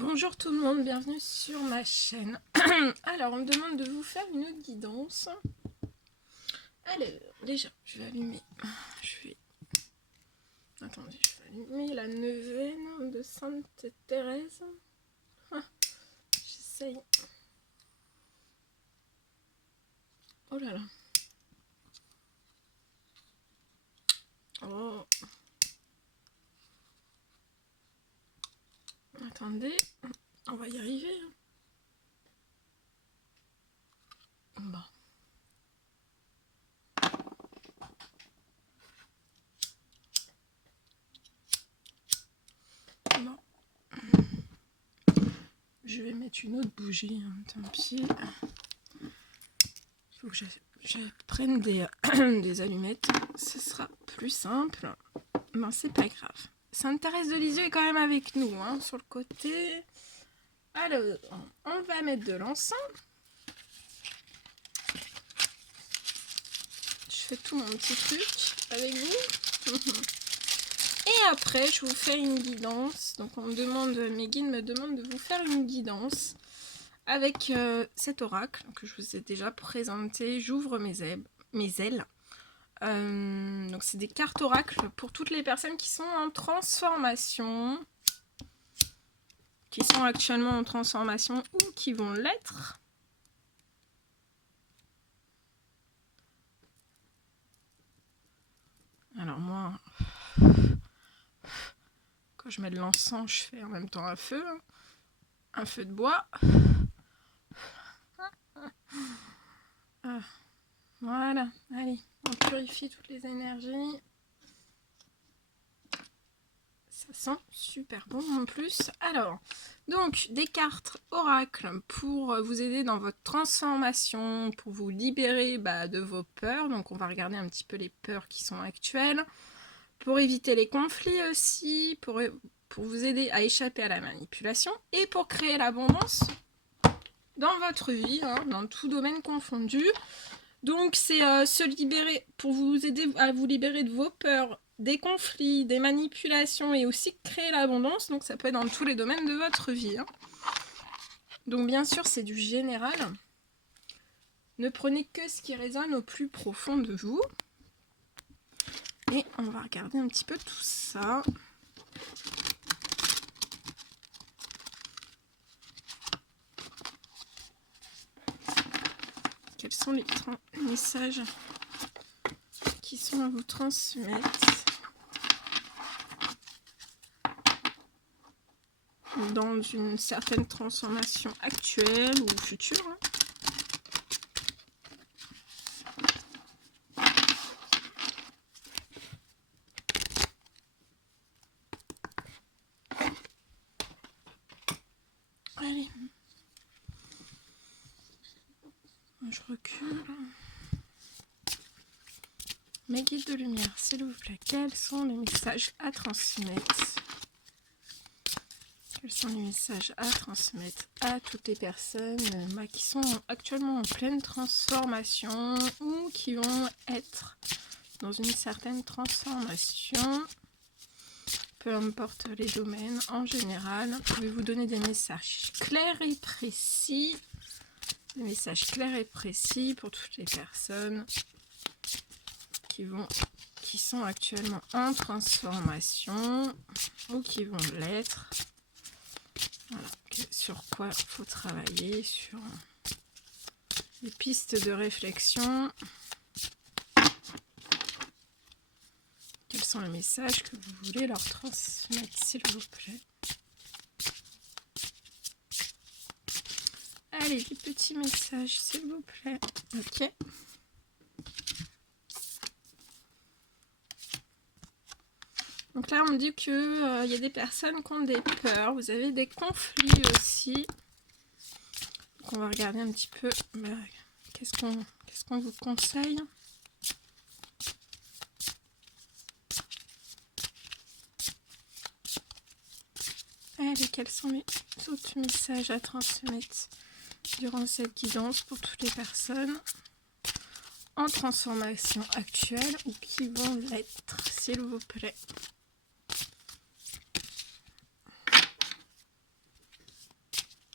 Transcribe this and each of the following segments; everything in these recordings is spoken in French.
Bonjour tout le monde, bienvenue sur ma chaîne. Alors, on me demande de vous faire une guidance. Alors, déjà, je vais allumer. Attendez, je vais allumer la neuvaine de Sainte Thérèse. J'essaye. Oh là là. Oh. Attendez, on va y arriver. Bon. Bon. Je vais mettre une autre bougie, hein, tant pis. Il faut que je prenne des, des allumettes. Ce sera plus simple. Non, c'est pas grave. Sainte Thérèse de Lisieux est quand même avec nous, hein, sur le côté. Alors, on va mettre de l'encens. Je fais tout mon petit truc avec vous. Et après, je vous fais une guidance. Donc, mes guides me demandent de vous faire une guidance avec cet oracle que je vous ai déjà présenté. J'ouvre mes ailes. Donc, c'est des cartes oracles pour toutes les personnes qui sont en transformation, qui sont actuellement en transformation ou qui vont l'être. Alors moi, quand je mets de l'encens, je fais en même temps un feu de bois. Ah, voilà, allez, on purifie toutes les énergies. Ça sent super bon en plus. Alors, donc des cartes oracles pour vous aider dans votre transformation, pour vous libérer de vos peurs. Donc on va regarder un petit peu les peurs qui sont actuelles, pour éviter les conflits aussi, pour vous aider à échapper à la manipulation et pour créer l'abondance dans votre vie, hein, dans tout domaine confondu. Donc c'est se libérer, pour vous aider à vous libérer de vos peurs, des conflits, des manipulations et aussi créer l'abondance. Donc ça peut être dans tous les domaines de votre vie, hein. Donc bien sûr c'est du général. Ne prenez que ce qui résonne au plus profond de vous. Et on va regarder un petit peu tout ça. Quels sont les messages qui sont à vous transmettre dans une certaine transformation actuelle ou future, hein. Allez, je recule. Mes guides de lumière, s'il vous plaît, quels sont les messages à transmettre? Quels sont les messages à transmettre à toutes les personnes qui sont actuellement en pleine transformation ou qui vont être dans une certaine transformation? Peu importe les domaines, en général, pouvez-vous donner des messages clairs et précis? Des messages clairs et précis pour toutes les personnes qui sont actuellement en transformation ou qui vont l'être. Voilà. Sur quoi il faut travailler, sur les pistes de réflexion. Quels sont les messages que vous voulez leur transmettre, s'il vous plaît? Allez, des petits messages, s'il vous plaît. Ok. Donc là, on me dit que y a des personnes qui ont des peurs. Vous avez des conflits aussi. Donc on va regarder un petit peu qu'est-ce qu'on vous conseille. Allez, quels sont les autres messages à transmettre durant cette guidance pour toutes les personnes en transformation actuelle ou qui vont l'être, s'il vous plaît?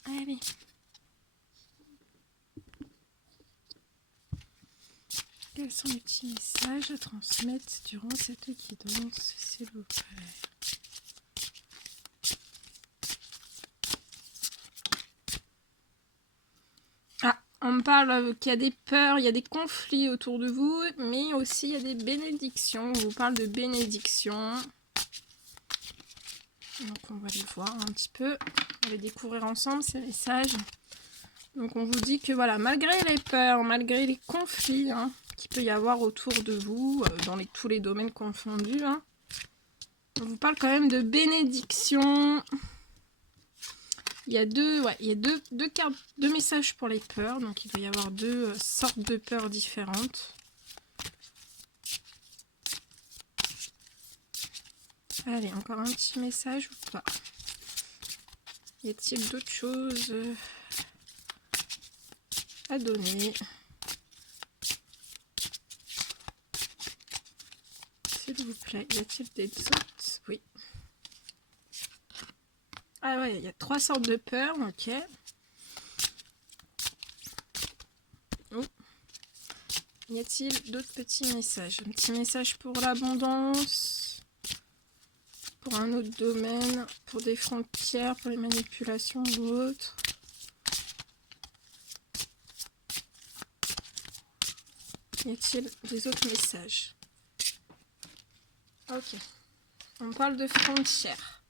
Allez. Quels sont les petits messages à transmettre durant cette guidance, s'il vous plaît? Ah, on me parle qu'il y a des peurs, il y a des conflits autour de vous, mais aussi il y a des bénédictions. On vous parle de bénédictions. Donc on va les voir un petit peu. On va les découvrir ensemble, ces messages. Donc on vous dit que voilà, malgré les peurs, malgré les conflits qu'il peut y avoir autour de vous, dans tous les domaines confondus, on vous parle quand même de bénédiction. Il y a deux cartes, deux messages pour les peurs. Donc il doit y avoir deux sortes de peurs différentes. Allez, encore un petit message ou pas? Y a-t-il d'autres choses à donner? S'il vous plaît, y a-t-il des autres? Oui. Ah ouais, il y a 3 sortes de peurs, ok. Oh. Y a-t-il d'autres petits messages? Un petit message pour l'abondance, pour un autre domaine, pour des frontières, pour les manipulations ou autres. Y a-t-il des autres messages? Ok. On parle de frontières.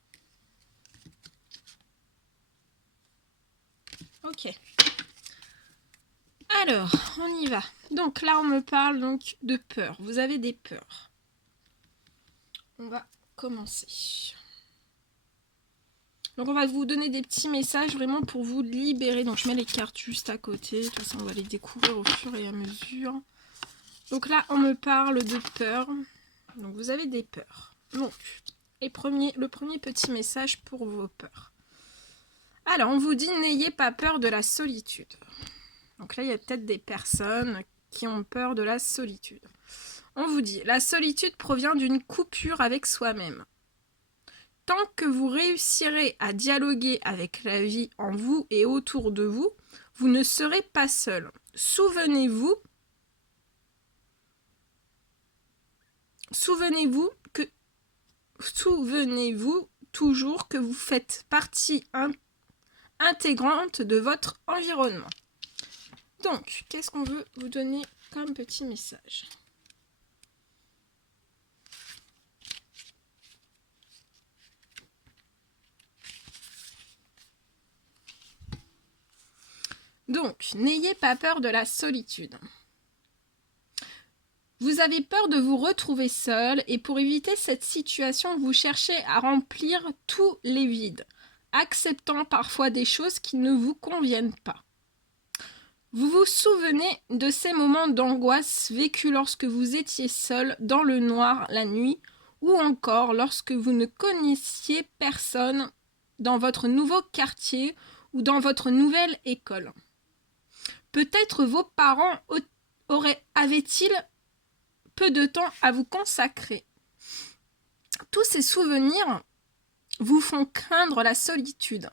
Ok. Alors, on y va. Donc là, on me parle donc de peur. Vous avez des peurs. On va commencer. Donc on va vous donner des petits messages vraiment pour vous libérer. Donc je mets les cartes juste à côté. De toute façon, on va les découvrir au fur et à mesure. Donc là, on me parle de peur. Donc vous avez des peurs. Donc, le premier petit message pour vos peurs. Alors, on vous dit, n'ayez pas peur de la solitude. Donc là, il y a peut-être des personnes qui ont peur de la solitude. On vous dit, la solitude provient d'une coupure avec soi-même. Tant que vous réussirez à dialoguer avec la vie en vous et autour de vous, vous ne serez pas seul. Souvenez-vous toujours que vous faites partie intégrante de votre environnement. Donc, qu'est-ce qu'on veut vous donner comme petit message? Donc, n'ayez pas peur de la solitude. Vous avez peur de vous retrouver seul et pour éviter cette situation, vous cherchez à remplir tous les vides, acceptant parfois des choses qui ne vous conviennent pas. Vous vous souvenez de ces moments d'angoisse vécus lorsque vous étiez seul dans le noir la nuit ou encore lorsque vous ne connaissiez personne dans votre nouveau quartier ou dans votre nouvelle école. Peut-être vos parents avaient-ils peu de temps à vous consacrer. Tous ces souvenirs vous font craindre la solitude,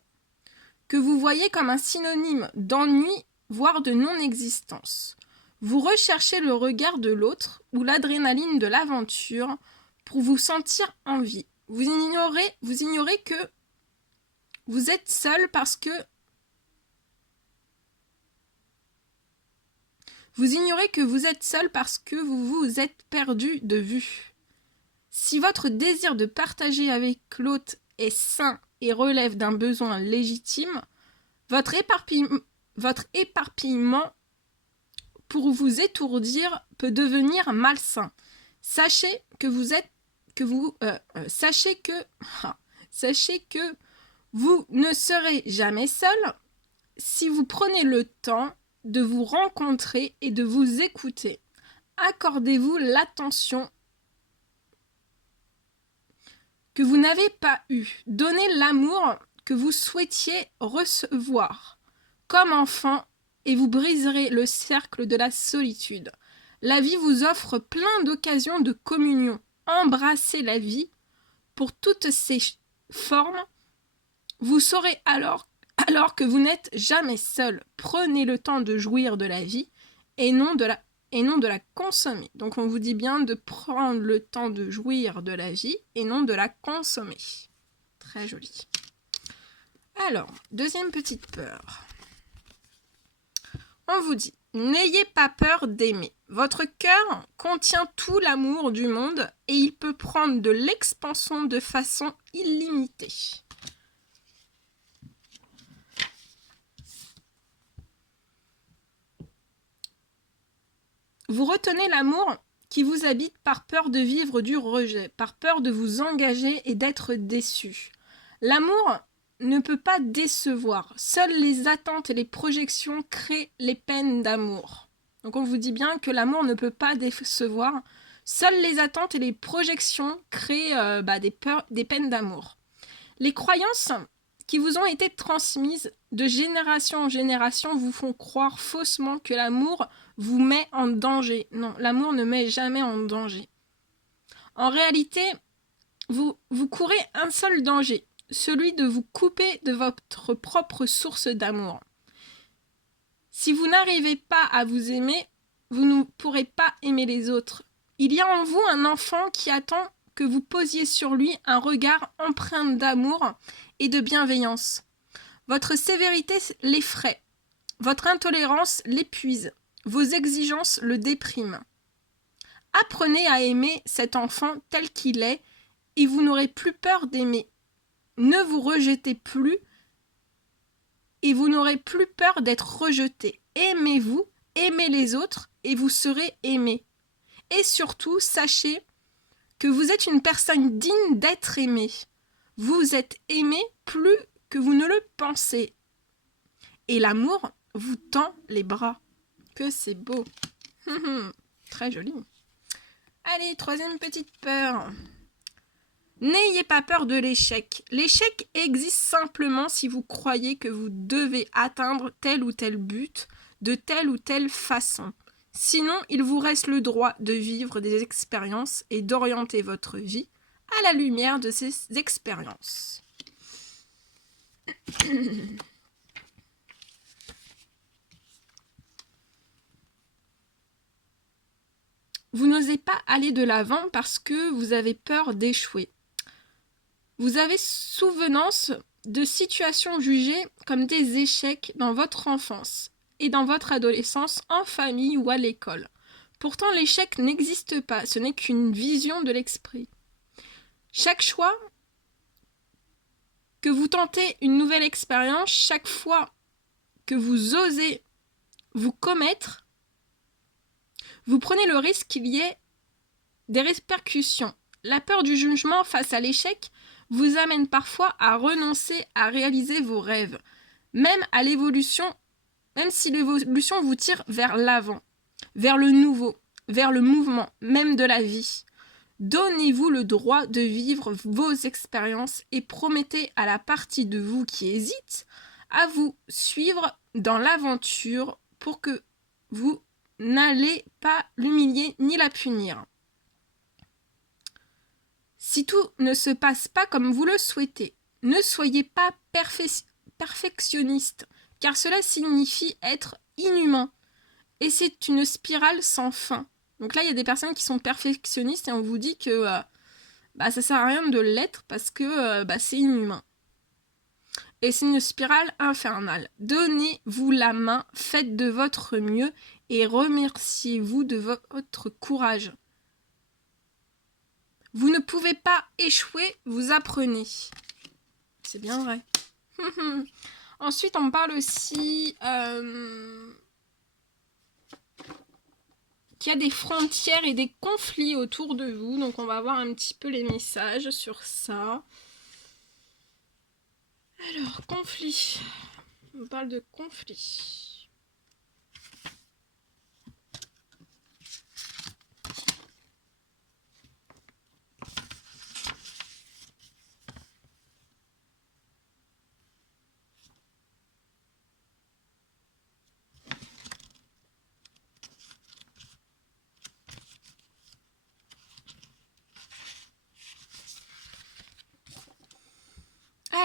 que vous voyez comme un synonyme d'ennui, voire de non-existence. Vous recherchez le regard de l'autre ou l'adrénaline de l'aventure pour vous sentir en vie. Vous ignorez que vous êtes seul parce que vous vous êtes perdu de vue. Si votre désir de partager avec l'autre est sain et relève d'un besoin légitime, votre éparpillement pour vous étourdir peut devenir malsain. Sachez que vous ne serez jamais seul si vous prenez le temps de vous rencontrer et de vous écouter. Accordez-vous l'attention que vous n'avez pas eue. Donnez l'amour que vous souhaitiez recevoir comme enfant et vous briserez le cercle de la solitude. La vie vous offre plein d'occasions de communion. Embrassez la vie pour toutes ses formes. Vous saurez alors alors que vous n'êtes jamais seul. Prenez le temps de jouir de la vie et non de la consommer. Donc on vous dit bien de prendre le temps de jouir de la vie et non de la consommer. Très joli. Alors, deuxième petite peur. On vous dit, n'ayez pas peur d'aimer. Votre cœur contient tout l'amour du monde et il peut prendre de l'expansion de façon illimitée. Vous retenez l'amour qui vous habite par peur de vivre du rejet, par peur de vous engager et d'être déçu. L'amour ne peut pas décevoir. Seules les attentes et les projections créent les peines d'amour. Donc on vous dit bien que l'amour ne peut pas décevoir. Seules les attentes et les projections créent des peines d'amour. Les croyances qui vous ont été transmises de génération en génération vous font croire faussement que l'amour vous met en danger. Non, l'amour ne met jamais en danger. En réalité, vous courez un seul danger, celui de vous couper de votre propre source d'amour. Si vous n'arrivez pas à vous aimer, vous ne pourrez pas aimer les autres. Il y a en vous un enfant qui attend que vous posiez sur lui un regard empreint d'amour et de bienveillance. Votre sévérité l'effraie, votre intolérance l'épuise, vos exigences le dépriment. Apprenez à aimer cet enfant tel qu'il est et vous n'aurez plus peur d'aimer. Ne vous rejetez plus et vous n'aurez plus peur d'être rejeté. Aimez-vous, aimez les autres et vous serez aimé. Et surtout, sachez que vous êtes une personne digne d'être aimée. Vous êtes aimé plus que vous ne le pensez. Et l'amour vous tend les bras. Que c'est beau. Très joli. Allez, troisième petite peur. N'ayez pas peur de l'échec. L'échec existe simplement si vous croyez que vous devez atteindre tel ou tel but de telle ou telle façon. Sinon, il vous reste le droit de vivre des expériences et d'orienter votre vie à la lumière de ces expériences. Vous n'osez pas aller de l'avant parce que vous avez peur d'échouer. Vous avez souvenance de situations jugées comme des échecs dans votre enfance et dans votre adolescence, en famille ou à l'école. Pourtant, l'échec n'existe pas, ce n'est qu'une vision de l'esprit. Chaque choix que vous tentez une nouvelle expérience, chaque fois que vous osez vous commettre, vous prenez le risque qu'il y ait des répercussions. La peur du jugement face à l'échec vous amène parfois à renoncer à réaliser vos rêves, même si l'évolution vous tire vers l'avant, vers le nouveau, vers le mouvement même de la vie. Donnez-vous le droit de vivre vos expériences et promettez à la partie de vous qui hésite à vous suivre dans l'aventure pour que vous n'allez pas l'humilier ni la punir. Si tout ne se passe pas comme vous le souhaitez, ne soyez pas perfectionniste, car cela signifie être inhumain. Et c'est une spirale sans fin. Donc là, il y a des personnes qui sont perfectionnistes et on vous dit que ça sert à rien de l'être parce que c'est inhumain. Et c'est une spirale infernale. Donnez-vous la main, faites de votre mieux et remerciez-vous de votre courage. Vous ne pouvez pas échouer, vous apprenez. C'est bien vrai. Ensuite, on parle aussi qu'il y a des frontières et des conflits autour de vous. Donc, on va voir un petit peu les messages sur ça. Alors, conflit. On parle de conflit.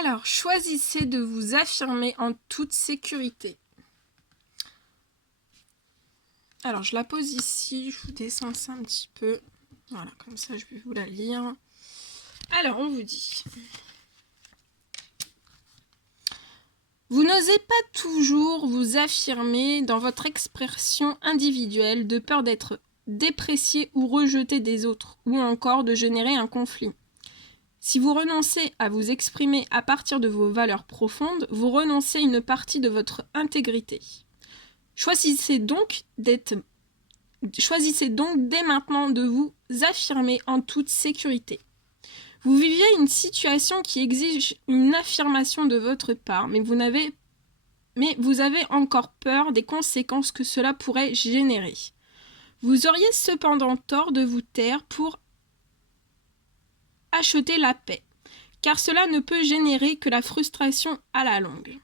Alors, choisissez de vous affirmer en toute sécurité. Alors, je la pose ici, je vous descends ça un petit peu. Voilà, comme ça, je vais vous la lire. Alors, on vous dit... Vous n'osez pas toujours vous affirmer dans votre expression individuelle de peur d'être déprécié ou rejeté des autres, ou encore de générer un conflit. Si vous renoncez à vous exprimer à partir de vos valeurs profondes, vous renoncez à une partie de votre intégrité. Choisissez donc dès maintenant de vous affirmer en toute sécurité. Vous vivez une situation qui exige une affirmation de votre part, mais vous avez encore peur des conséquences que cela pourrait générer. Vous auriez cependant tort de vous taire pour acheter la paix, car cela ne peut générer que la frustration à la longue.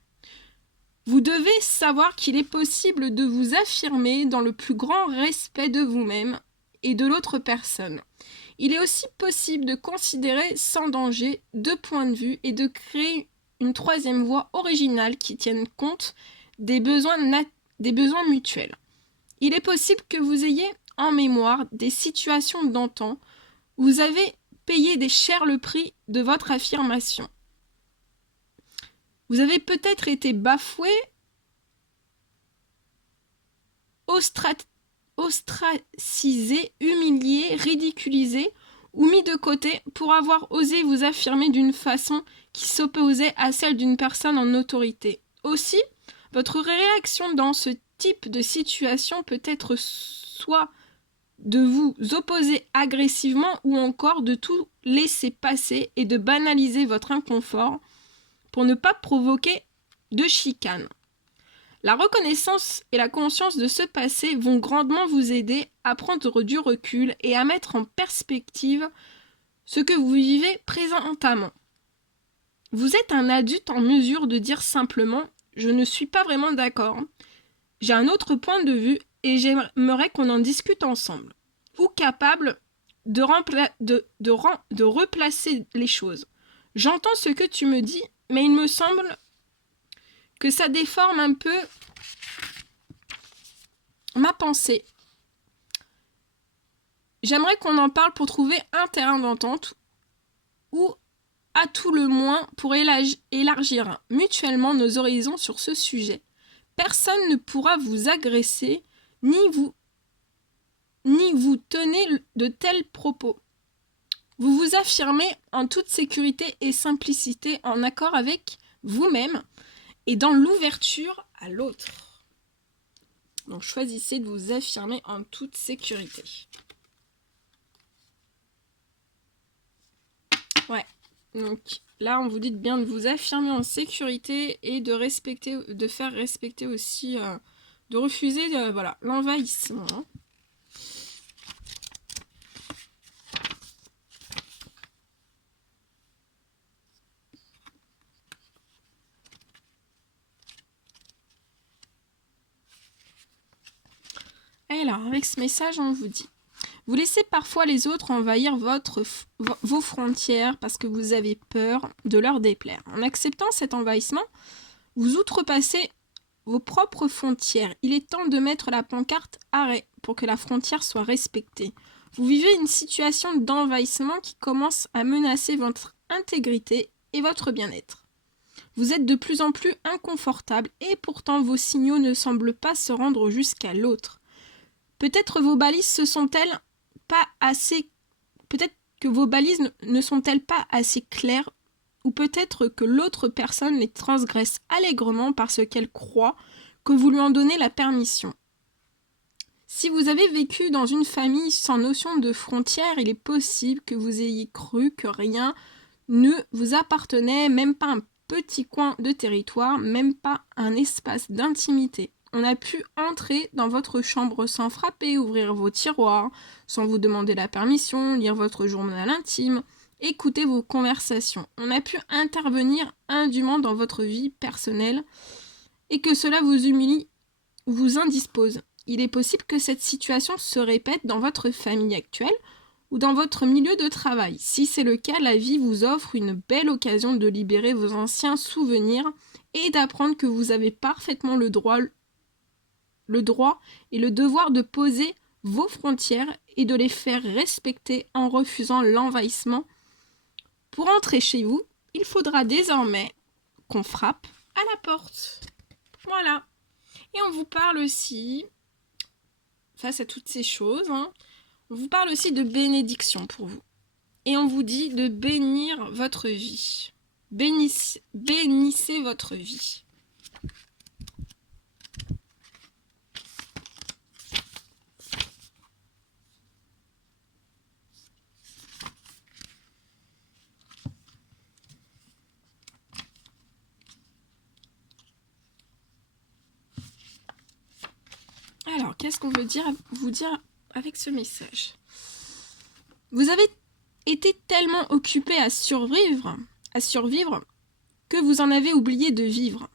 Vous devez savoir qu'il est possible de vous affirmer dans le plus grand respect de vous-même et de l'autre personne. Il est aussi possible de considérer sans danger deux points de vue et de créer une troisième voie originale qui tienne compte des besoins mutuels. Il est possible que vous ayez en mémoire des situations d'antan où vous avez payé cher le prix de votre affirmation. Vous avez peut-être été bafoué, ostracisé, humilié, ridiculisé ou mis de côté pour avoir osé vous affirmer d'une façon qui s'opposait à celle d'une personne en autorité. Aussi, votre réaction dans ce type de situation peut être soit de vous opposer agressivement ou encore de tout laisser passer et de banaliser votre inconfort pour ne pas provoquer de chicane. La reconnaissance et la conscience de ce passé vont grandement vous aider à prendre du recul et à mettre en perspective ce que vous vivez présentement. Vous êtes un adulte en mesure de dire simplement « Je ne suis pas vraiment d'accord. J'ai un autre point de vue et j'aimerais qu'on en discute ensemble. » Ou capable de replacer les choses. « J'entends ce que tu me dis, mais il me semble que ça déforme un peu ma pensée. J'aimerais qu'on en parle pour trouver un terrain d'entente ou à tout le moins pour élargir mutuellement nos horizons sur ce sujet. Personne ne pourra vous agresser ni vous tenez de tels propos. Vous vous affirmez en toute sécurité et simplicité en accord avec vous-même et dans l'ouverture à l'autre. Donc choisissez de vous affirmer en toute sécurité. Ouais, donc là on vous dit bien de vous affirmer en sécurité et de faire respecter aussi, de refuser l'envahissement. Alors, avec ce message, on vous dit vous laissez parfois les autres envahir vos frontières parce que vous avez peur de leur déplaire. En acceptant cet envahissement, vous outrepassez vos propres frontières. Il est temps de mettre la pancarte « Arrêt » pour que la frontière soit respectée. Vous vivez une situation d'envahissement qui commence à menacer votre intégrité et votre bien-être. Vous êtes de plus en plus inconfortable et pourtant vos signaux ne semblent pas se rendre jusqu'à l'autre. Peut-être vos balises peut-être que vos balises ne sont-elles pas assez claires ou peut-être que l'autre personne les transgresse allègrement parce qu'elle croit que vous lui en donnez la permission. Si vous avez vécu dans une famille sans notion de frontières, il est possible que vous ayez cru que rien ne vous appartenait, même pas un petit coin de territoire, même pas un espace d'intimité. On a pu entrer dans votre chambre sans frapper, ouvrir vos tiroirs, sans vous demander la permission, lire votre journal intime, écouter vos conversations. On a pu intervenir indûment dans votre vie personnelle et que cela vous humilie, vous indispose. Il est possible que cette situation se répète dans votre famille actuelle ou dans votre milieu de travail. Si c'est le cas, la vie vous offre une belle occasion de libérer vos anciens souvenirs et d'apprendre que vous avez parfaitement le droit et le devoir de poser vos frontières et de les faire respecter en refusant l'envahissement. Pour entrer chez vous, il faudra désormais qu'on frappe à la porte. Voilà. Et on vous parle aussi, face à toutes ces choses, on vous parle aussi de bénédiction pour vous. Et on vous dit de bénir votre vie. Bénissez votre vie. Alors, qu'est-ce qu'on veut vous dire avec ce message? Vous avez été tellement occupé à survivre, que vous en avez oublié de vivre.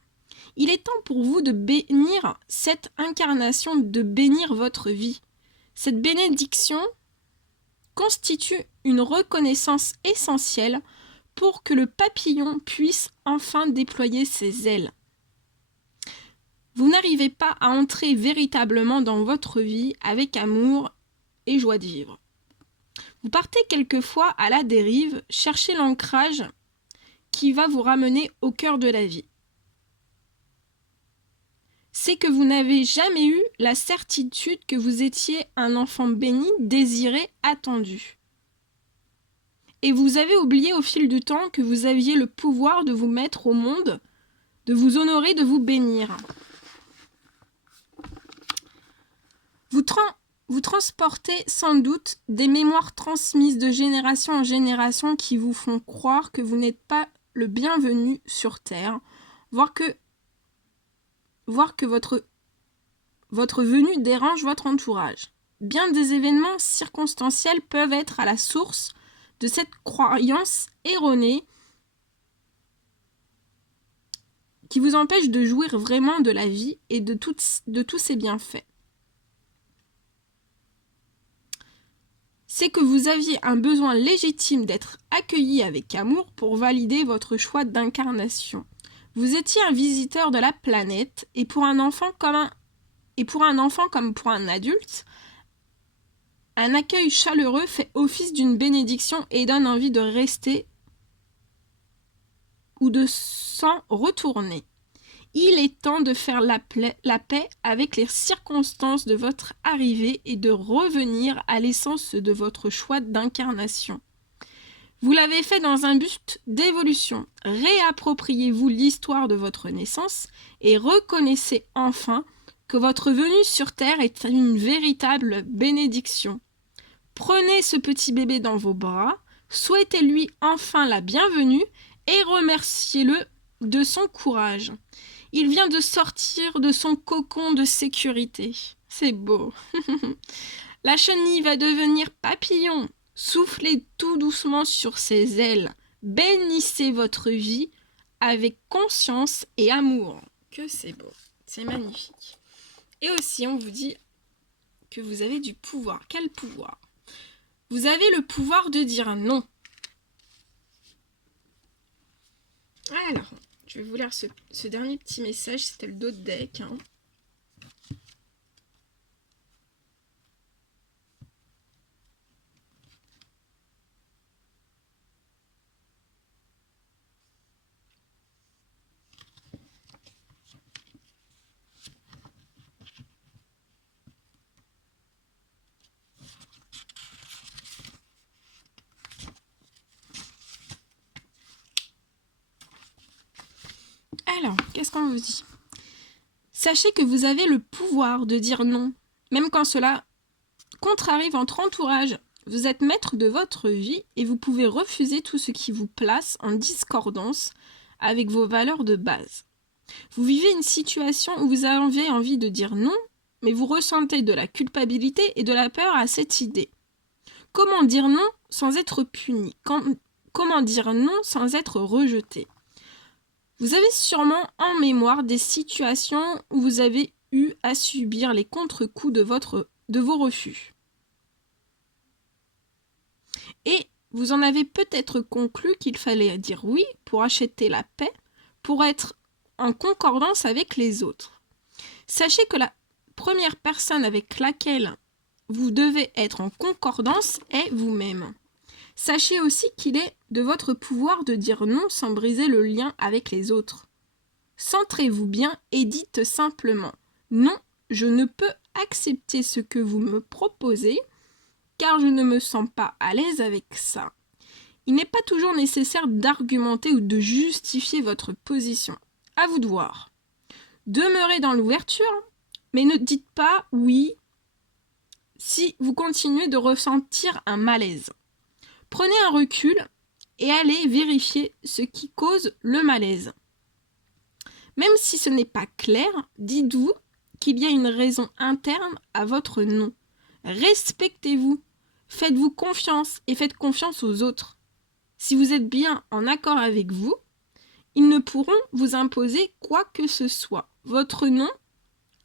Il est temps pour vous de bénir cette incarnation, de bénir votre vie. Cette bénédiction constitue une reconnaissance essentielle pour que le papillon puisse enfin déployer ses ailes. Vous n'arrivez pas à entrer véritablement dans votre vie avec amour et joie de vivre. Vous partez quelquefois à la dérive, chercher l'ancrage qui va vous ramener au cœur de la vie. C'est que vous n'avez jamais eu la certitude que vous étiez un enfant béni, désiré, attendu. Et vous avez oublié au fil du temps que vous aviez le pouvoir de vous mettre au monde, de vous honorer, de vous bénir. Vous transportez sans doute des mémoires transmises de génération en génération qui vous font croire que vous n'êtes pas le bienvenu sur Terre, voire que votre venue dérange votre entourage. Bien des événements circonstanciels peuvent être à la source de cette croyance erronée qui vous empêche de jouir vraiment de la vie et de tous ses bienfaits. C'est que vous aviez un besoin légitime d'être accueilli avec amour pour valider votre choix d'incarnation. Vous étiez un visiteur de la planète et pour un enfant comme pour un adulte, un accueil chaleureux fait office d'une bénédiction et donne envie de rester ou de s'en retourner. Il est temps de faire la paix avec les circonstances de votre arrivée et de revenir à l'essence de votre choix d'incarnation. Vous l'avez fait dans un but d'évolution. Réappropriez-vous l'histoire de votre naissance et reconnaissez enfin que votre venue sur Terre est une véritable bénédiction. Prenez ce petit bébé dans vos bras, souhaitez-lui enfin la bienvenue et remerciez-le de son courage. Il vient de sortir de son cocon de sécurité. C'est beau. La chenille va devenir papillon. Soufflez tout doucement sur ses ailes. Bénissez votre vie avec conscience et amour. Que c'est beau. C'est magnifique. Et aussi, on vous dit que vous avez du pouvoir. Quel pouvoir? Vous avez le pouvoir de dire non. Alors, je vais vous lire ce dernier petit message, c'était le dos de deck. Alors, qu'est-ce qu'on vous dit? Sachez que vous avez le pouvoir de dire non, même quand cela contrarie votre entourage. Vous êtes maître de votre vie et vous pouvez refuser tout ce qui vous place en discordance avec vos valeurs de base. Vous vivez une situation où vous avez envie de dire non, mais vous ressentez de la culpabilité et de la peur à cette idée. Comment dire non sans être puni? Comment dire non sans être rejeté? Vous avez sûrement en mémoire des situations où vous avez eu à subir les contre-coups de vos refus. Et vous en avez peut-être conclu qu'il fallait dire oui pour acheter la paix, pour être en concordance avec les autres. Sachez que la première personne avec laquelle vous devez être en concordance est vous-même. Sachez aussi qu'il est de votre pouvoir de dire non sans briser le lien avec les autres. Centrez-vous bien et dites simplement « Non, je ne peux accepter ce que vous me proposez, car je ne me sens pas à l'aise avec ça. » Il n'est pas toujours nécessaire d'argumenter ou de justifier votre position. À vous de voir. Demeurez dans l'ouverture, mais ne dites pas « oui » si vous continuez de ressentir un malaise. Prenez un recul et allez vérifier ce qui cause le malaise. Même si ce n'est pas clair, dites-vous qu'il y a une raison interne à votre non. Respectez-vous, faites-vous confiance et faites confiance aux autres. Si vous êtes bien en accord avec vous, ils ne pourront vous imposer quoi que ce soit. Votre non,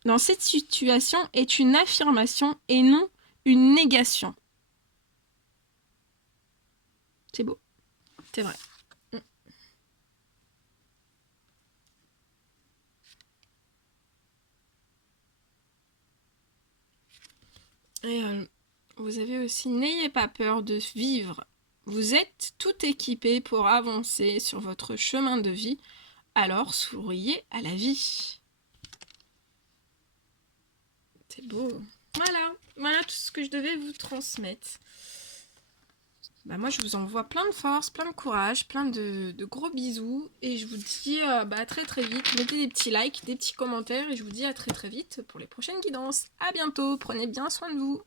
dans cette situation, est une affirmation et non une négation. C'est beau, c'est vrai. Et vous avez aussi, n'ayez pas peur de vivre. Vous êtes tout équipé pour avancer sur votre chemin de vie, alors souriez à la vie. C'est beau. Voilà tout ce que je devais vous transmettre. Moi, je vous envoie plein de force, plein de courage, plein de gros bisous. Et je vous dis à très très vite. Mettez des petits likes, des petits commentaires. Et je vous dis à très très vite pour les prochaines guidances. À bientôt. Prenez bien soin de vous.